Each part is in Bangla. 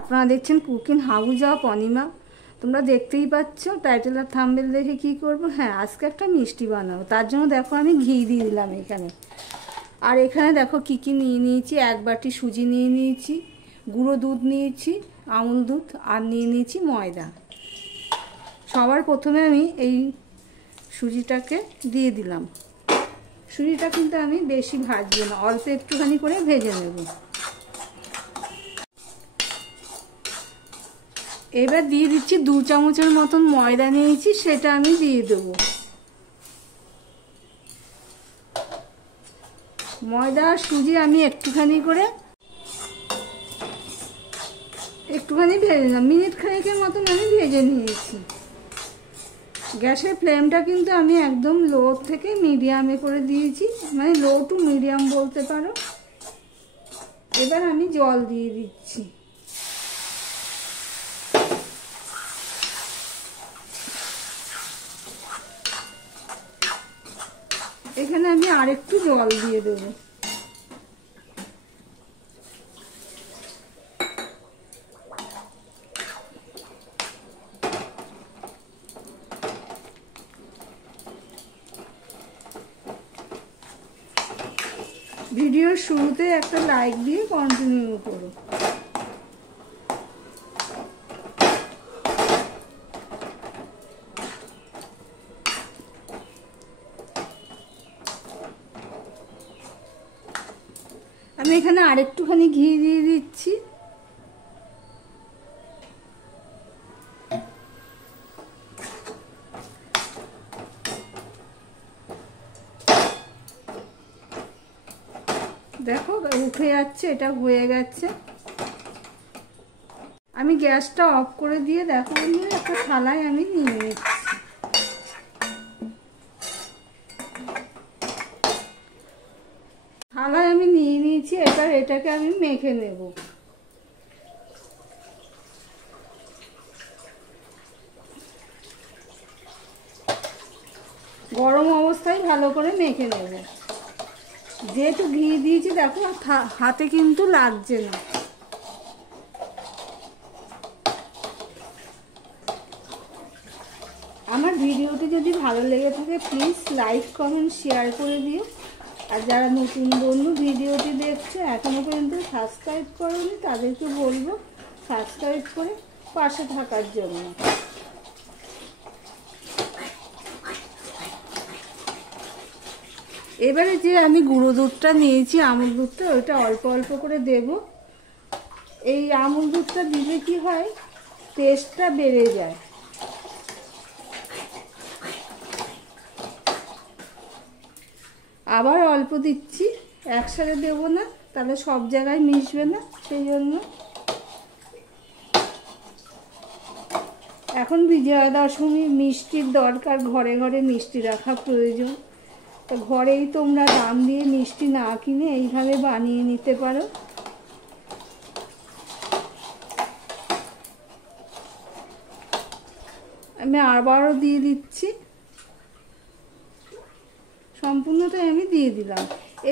আপনারা দেখছেন কুকিং হাউস অফ অনিমা। তোমরা দেখতেই পাচ্ছ টাইটেল আর থাম্বনেল দেখে কি করব। হ্যাঁ, আজকে একটা মিষ্টি বানাবো। তার জন্য দেখো আমি ঘি দিয়ে দিলাম এখানে। আর এখানে দেখো কি কি নিয়ে নিয়েছি। 1 বাটি সুজি নিয়ে নিয়েছি, গুঁড়ো দুধ নিয়েছি, আমুল দুধ, আর নিয়ে নিয়েছি ময়দা। সবার প্রথমে আমি এই সুজিটাকে দিয়ে দিলাম। সুজিটা কিন্তু আমি বেশি ভাজবো না, অল্প একটুখানি করে ভেজে নেব। এবার দিয়ে দিচ্ছি 2 চামচের মতন ময়দা নিয়েছি, সেটা আমি দিয়ে দেব। ময়দা আর সুজি আমি একটুখানি ভেজে নিলাম। মিনিট খানেকের মতন আমি ভেজে নিয়েছি। গ্যাসের ফ্লেমটা কিন্তু আমি একদম লো থেকে মিডিয়ামে করে দিয়েছি, মানে লো টু মিডিয়াম বলতে পারো। এবার আমি জল দিয়ে দিচ্ছি। এখানে আমি আরেকটু জল দিয়ে দেবো। ভিডিওর শুরুতে একটা লাইক দিয়ে কন্টিনিউ করো। আমি এখানে আরেকটুখানি ঘি দিয়ে দিচ্ছি। দেখো উঠে যাচ্ছে, এটা হয়ে গেছে। আমি গ্যাসটা অফ করে দিয়ে দেখো একটা থালায় আমি নিয়ে নিচ্ছি। থালায় আমি নিয়ে নিয়েছি। এবার এটাকে আমি মেখে নেব। গরম অবস্থায় ভালো করে মেখে নেব। যেহেতু ঘি দিয়েছি দেখো হাতে কিন্তু লাগছে না। আমার ভিডিওটি যদি ভালো লেগে থাকে প্লিজ লাইক কমেন্ট শেয়ার করে দিও। আর যারা নতুন বন্ধু ভিডিওটি দেখছে এখনো পর্যন্ত সাবস্ক্রাইব করোনি, তাদেরকে বলবো সাবস্ক্রাইব করে পাশে থাকার জন্য। এবারে যে আমি গুঁড়ো দুধটা নিয়েছি, আমুল দুধটা, ওইটা অল্প অল্প করে দেব। এই আমুল দুধটা দিলে কি হয়, টেস্টটা বেড়ে যায়। আবার অল্প দিচ্ছি, একসাথে দেবো না, তাহলে সব জায়গায় মিশবে না, সেই জন্য। এখন বিজয়া দশমী, মিষ্টির দরকার, ঘরে ঘরে মিষ্টি রাখা প্রয়োজন। তো ঘরেই তোমরা দাম দিয়ে মিষ্টি না কিনে এইভাবে বানিয়ে নিতে পারো। আমি আবারও দিয়ে দিচ্ছি। সম্পূর্ণটাই আমি দিয়ে দিলাম।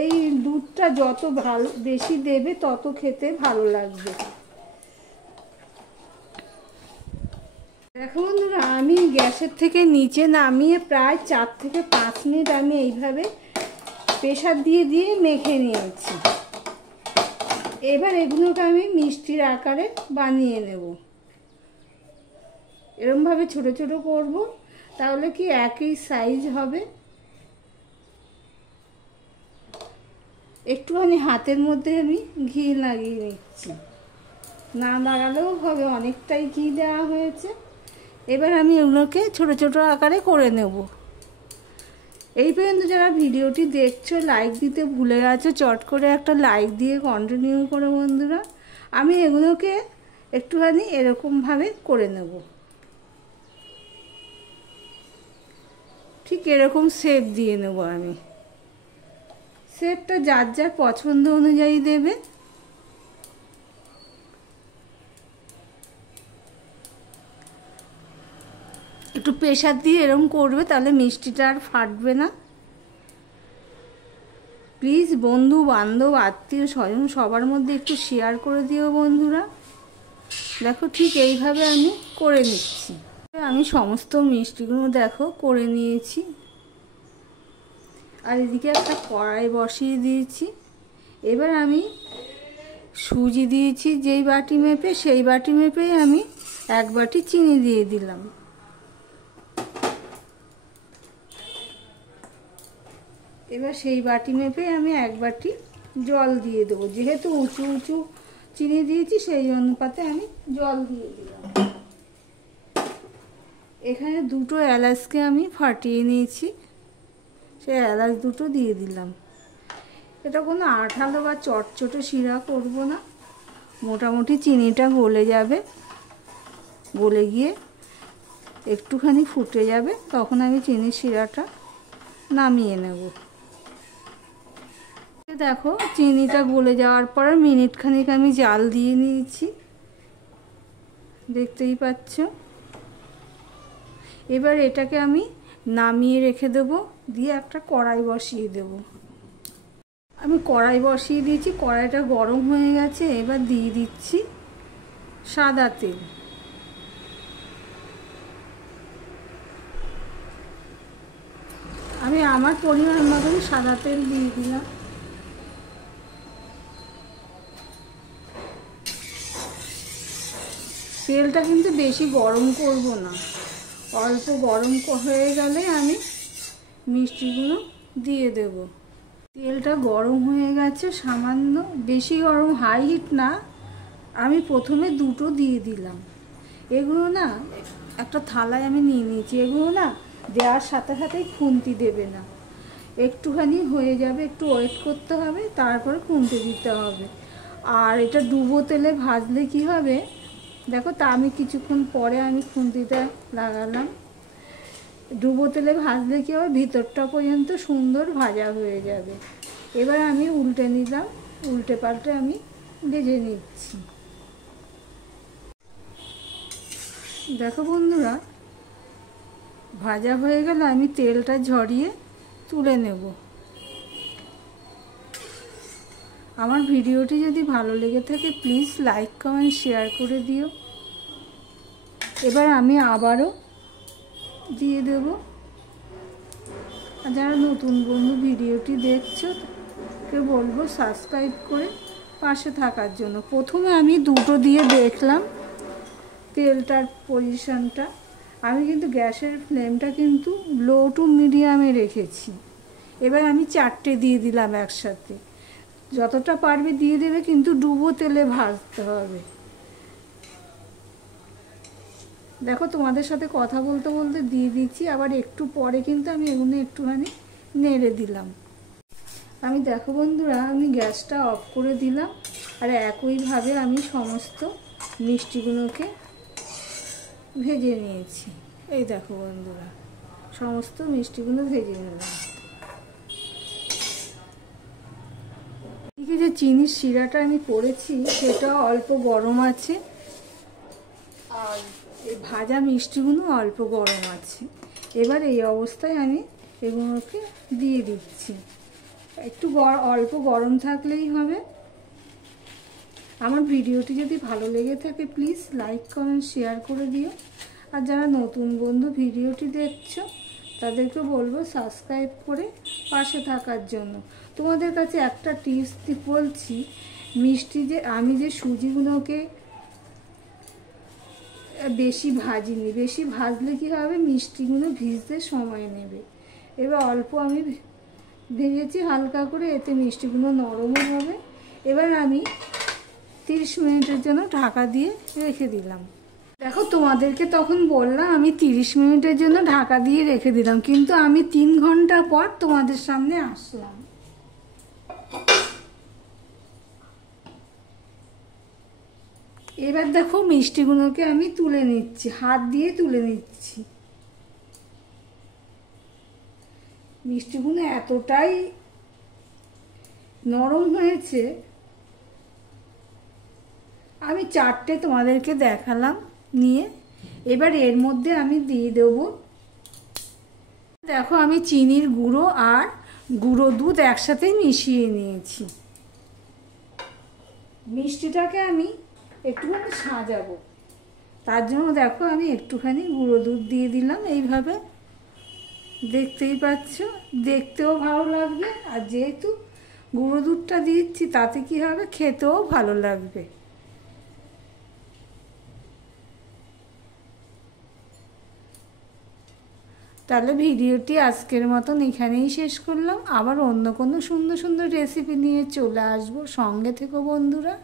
এই দুধটা যত বেশি দেবে তত খেতে ভালো লাগবে। দেখো বন্ধুরা, আমি গ্যাসের থেকে নিচে নামিয়ে প্রায় 4 থেকে 5 মিনিট আমি এইভাবে প্রেসার দিয়ে দিয়ে মেখে নিয়েছি। এবার এগুলোকে আমি মিষ্টির আকারে বানিয়ে নেব। এরকমভাবে ছোট ছোট করব, তাহলে কি একই সাইজ হবে। একটুখানি হাতের মধ্যে আমি ঘি লাগিয়ে নিচ্ছি, না লাগালেও হবে, অনেকটাই ঘি দেওয়া হয়েছে। এবার আমি এগুলোকে ছোট ছোট আকারে করে নেব। এই পর্যন্ত যারা ভিডিওটি দেখছো লাইক দিতে ভুলে গেছো, চট করে একটা লাইক দিয়ে কন্টিনিউ করো বন্ধুরা। আমি এগুলোকে একটুখানি এরকমভাবে করে নেব। ঠিক এরকম শেপ দিয়ে নেব আমি। শেপটা যার যার পছন্দ অনুযায়ী দেবে। একটু প্রেসার দিয়ে এরকম করবে, তাহলে মিষ্টিটা আর ফাটবে না। প্লিজ বন্ধু বান্ধব আত্মীয় স্বজন সবার মধ্যে একটু শেয়ার করে দিও বন্ধুরা। দেখো ঠিক এইভাবে আমি করে নিচ্ছি। আমি সমস্ত মিষ্টিগুলো দেখো করে নিয়েছি। আর এদিকে একটা কড়াই বসিয়ে দিয়েছি। এবার আমি সুজি দিয়েছি যেই বাটি মেপে, সেই বাটি মেপেই আমি 1 বাটি চিনি দিয়ে দিলাম। এবার সেই বাটি মেপে আমি 1 বাটি জল দিয়ে দেবো। যেহেতু উঁচু উঁচু চিনি দিয়েছি সেই অনুপাতে আমি জল দিয়ে দিলাম। এখানে 2টো এলাচকে আমি ফাটিয়ে নিয়েছি, সেই এলাচ 2টো দিয়ে দিলাম। এটা কোনো আঠালো বা চটচটে শিরা করব না, মোটামুটি চিনিটা গলে যাবে, গলে গিয়ে একটুখানি ফুটে যাবে, তখন আমি চিনির শিরাটা নামিয়ে নেব। দেখো চিনিটা গলে যাওয়ার পর মিনিট খানিক আমি জাল দিয়ে নিয়েছি, দেখতেই পাচ্ছ। এবার এটাকে আমি নামিয়ে রেখে দেবো, দিয়ে একটা কড়াই বসিয়ে দেব। আমি কড়াই বসিয়ে দিয়েছি, কড়াইটা গরম হয়ে গেছে। এবার দিয়ে দিচ্ছি সাদা তেল। আমি আমার পরিমাণ মতন সাদা তেল দিয়ে দিলাম। তেলটা কিন্তু বেশি গরম করব না, অল্প গরম হয়ে গেলে আমি মিষ্টিগুলো দিয়ে দেব। তেলটা গরম হয়ে গেছে সামান্য, বেশি গরম, হাই হিট না। আমি প্রথমে 2টো দিয়ে দিলাম। এগুলো না একটা থালায় আমি নিয়ে নিয়েছি। এগুলো না দেওয়ার সাথে সাথেই খুন্তি দেবে না, একটুখানি হয়ে যাবে, একটু ওয়েট করতে হবে, তারপরে খুন্তি দিতে হবে। আর এটা ডুবো তেলে ভাজলে কি হবে দেখো, তা আমি কিছুক্ষণ পরে আমি খুন্তিটা লাগালাম। ডুবো তেলে ভাজলে কি হবে, ভিতরটা পর্যন্ত সুন্দর ভাজা হয়ে যাবে। এবার আমি উল্টে নিলাম, উল্টে পাল্টে আমি ভেজে নিচ্ছি। দেখো বন্ধুরা, ভাজা হয়ে গেলে আমি তেলটা ঝরিয়ে তুলে নেব। আমার ভিডিওটি যদি ভালো লেগে থাকে প্লিজ লাইক কমেন্ট শেয়ার করে দিও। এবার আমি আবারও দিয়ে দেব। আর যারা নতুন বন্ধু ভিডিওটি দেখছো কে বলবো সাবস্ক্রাইব করে পাশে থাকার জন্য। প্রথমে আমি 2টো দিয়ে দেখলাম তেলটার পজিশনটা। আমি কিন্তু গ্যাসের ফ্লেমটা কিন্তু লো টু মিডিয়ামে রেখেছি। এবার আমি 4টে দিয়ে দিলাম একসাথে। যতটা পারবে দিয়ে দেবে, কিন্তু ডুবো তেলে ভাজতে হবে। দেখো তোমাদের সাথে কথা বলতে বলতে দিয়ে দিচ্ছি, আবার একটু পরে কিন্তু আমি এগুলো একটুখানি নেড়ে দিলাম। আমি দেখো বন্ধুরা, আমি গ্যাসটা অফ করে দিলাম। আর একইভাবে আমি সমস্ত মিষ্টিগুলোকে ভেজে নিয়েছি। এই দেখো বন্ধুরা, সমস্ত মিষ্টিগুলো ভেজে নিলাম। এদিকে যে চিনির শিরাটা আমি করেছি সেটা অল্প গরম আছে, আর এই ভাজা মিষ্টিগুলো অল্প গরম আছে। এবার এই অবস্থায় আমি এগুলোকে দিয়ে দিচ্ছি। একটু অল্প গরম থাকলেই হবে। আমার ভিডিওটি যদি ভালো লেগে থাকে প্লিজ লাইক কমেন্ট শেয়ার করে দিও। আর যারা নতুন বন্ধু ভিডিওটি দেখছো তাদেরকে বলবো সাবস্ক্রাইব করে পাশে থাকার জন্য। তোমাদের কাছে একটা টিপস বলছি, মিষ্টি যে আমি যে সুজিগুলোকে বেশি ভাজিনি, বেশি ভাজলে কি হবে মিষ্টিগুলো ভিজতে সময় নেবে। এবার অল্প আমি ভেজেছি হালকা করে, এতে মিষ্টিগুলো নরমও হবে। এবার আমি 30 মিনিটের জন্য ঢাকা দিয়ে রেখে দিলাম। দেখো তোমাদেরকে তখন বললাম আমি 30 মিনিটের জন্য ঢাকা দিয়ে রেখে দিলাম, কিন্তু আমি 3 ঘন্টা পর তোমাদের সামনে আসলাম। এবার দেখো মিষ্টিগুলোকে আমি তুলে নিচ্ছি, হাত দিয়ে তুলে নিচ্ছি। মিষ্টিগুলো এতটাই নরম হয়েছে। আমি 4টে তোমাদেরকে দেখালাম নিয়ে। এবার এর মধ্যে আমি দিয়ে দেব, দেখো আমি চিনির গুঁড়ো আর গুঁড়ো দুধ একসাথে মিশিয়ে নিয়েছি। মিষ্টিটাকে আমি একটুখানি সাজাবো। তার জন্য দেখো আমি একটুখানি গুঁড়ো দুধ দিয়ে দিলাম এইভাবে, দেখতেই পাচ্ছ, দেখতেও ভালো লাগবে, আর যেহেতু গুঁড়ো দুধটা দিচ্ছি তাতে কি হবে, খেতেও ভালো লাগবে। তাহলে ভিডিওটি আজকের মতন এখানেই শেষ করলাম। আবার অন্য কোনো সুন্দর সুন্দর রেসিপি নিয়ে চলে আসবো, সঙ্গে থেকো বন্ধুরা।